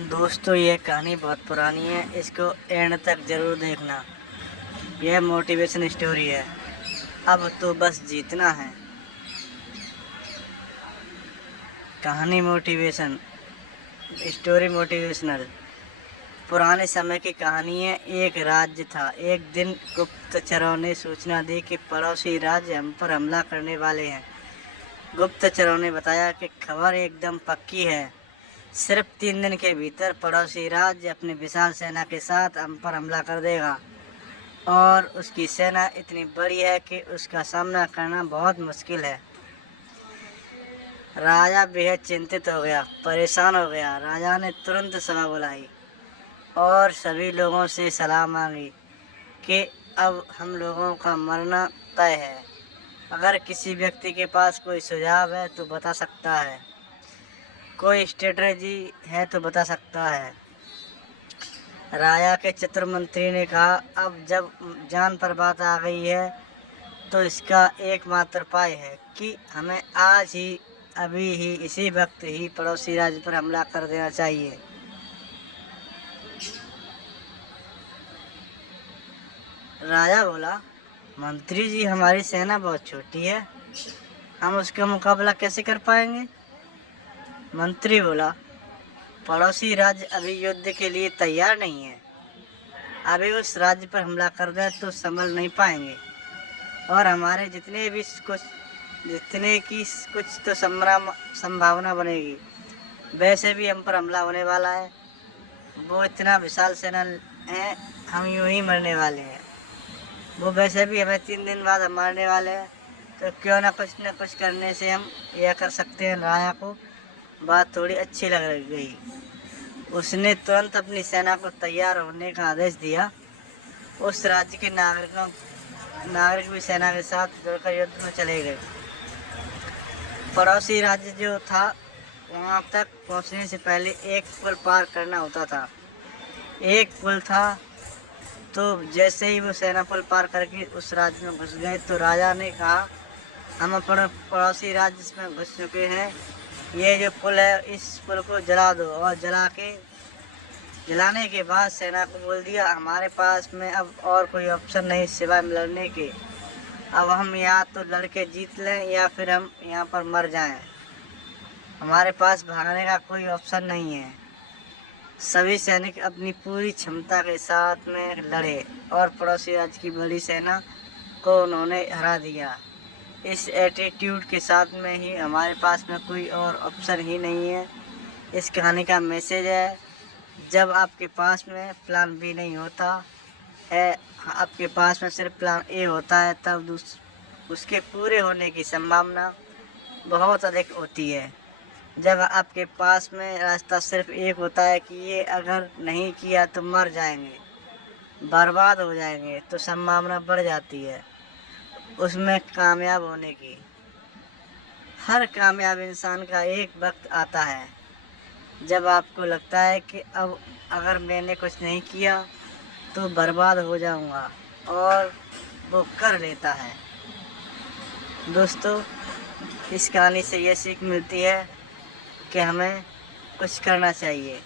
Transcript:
दोस्तों ये कहानी बहुत पुरानी है, इसको एंड तक ज़रूर देखना। यह मोटिवेशन स्टोरी है। अब तो बस जीतना है। कहानी मोटिवेशन, स्टोरी मोटिवेशनल। पुराने समय की कहानी है। एक राज्य था। एक दिन गुप्तचरों ने सूचना दी कि पड़ोसी राज्य हम पर हमला करने वाले हैं। गुप्तचरों ने बताया कि खबर एकदम पक्की है। सिर्फ 3 दिन के भीतर पड़ोसी राज्य अपनी विशाल सेना के साथ हम पर हमला कर देगा और उसकी सेना इतनी बड़ी है कि उसका सामना करना बहुत मुश्किल है। राजा बेहद चिंतित हो गया, परेशान हो गया। राजा ने तुरंत सभा बुलाई और सभी लोगों से सलाह मांगी कि अब हम लोगों का मरना तय है। अगर किसी व्यक्ति के पास कोई सुझाव है तो बता सकता है, कोई स्ट्रेटजी है तो बता सकता है। राजा के चतुर मंत्री ने कहा, अब जब जान पर बात आ गई है तो इसका एकमात्र उपाय है कि हमें आज ही, अभी ही, इसी वक्त ही पड़ोसी राज्य पर हमला कर देना चाहिए। राजा बोला, मंत्री जी, हमारी सेना बहुत छोटी है, हम उसका मुकाबला कैसे कर पाएंगे? मंत्री बोला, पड़ोसी राज्य अभी युद्ध के लिए तैयार नहीं है। अभी उस राज्य पर हमला कर दें तो संभल नहीं पाएंगे और हमारे जितने की कुछ तो संभावना बनेगी। वैसे भी हम पर हमला होने वाला है। वो इतना विशाल सेना है, हम यूं ही मरने वाले हैं। वो वैसे भी हमें 3 दिन बाद हम मारने वाले हैं, तो क्यों ना कुछ करने से हम यह कर सकते हैं। राजा को बात थोड़ी अच्छी लग गई। उसने तुरंत अपनी सेना को तैयार होने का आदेश दिया। उस राज्य के नागरिक भी सेना के साथ जुड़कर युद्ध में चले गए। पड़ोसी राज्य जो था, वहाँ तक पहुँचने से पहले एक पुल पार करना होता था। एक पुल था, तो जैसे ही वो सेना पुल पार करके उस राज्य में घुस गए तो राजा ने कहा, हम अपने पड़ोसी राज्य में घुस चुके हैं। ये जो पुल है, इस पुल को जला दो। और जलाने के बाद सेना को बोल दिया, हमारे पास में अब और कोई ऑप्शन नहीं सिवाय लड़ने के। अब हम या तो लड़के जीत लें या फिर हम यहाँ पर मर जाएं। हमारे पास भागने का कोई ऑप्शन नहीं है। सभी सैनिक अपनी पूरी क्षमता के साथ में लड़े और पड़ोसी राज्य की बड़ी सेना को उन्होंने हरा दिया। इस एटीट्यूड के साथ में ही हमारे पास में कोई और ऑप्शन ही नहीं है। इस कहानी का मैसेज है, जब आपके पास में प्लान बी नहीं होता है, आपके पास में सिर्फ प्लान ए होता है, तब उसके पूरे होने की संभावना बहुत अधिक होती है। जब आपके पास में रास्ता सिर्फ एक होता है कि ये अगर नहीं किया तो मर जाएंगे, बर्बाद हो जाएंगे, तो संभावना बढ़ जाती है उसमें कामयाब होने की। हर कामयाब इंसान का एक वक्त आता है जब आपको लगता है कि अब अगर मैंने कुछ नहीं किया तो बर्बाद हो जाऊंगा, और वो कर लेता है। दोस्तों, इस कहानी से ये सीख मिलती है कि हमें कुछ करना चाहिए।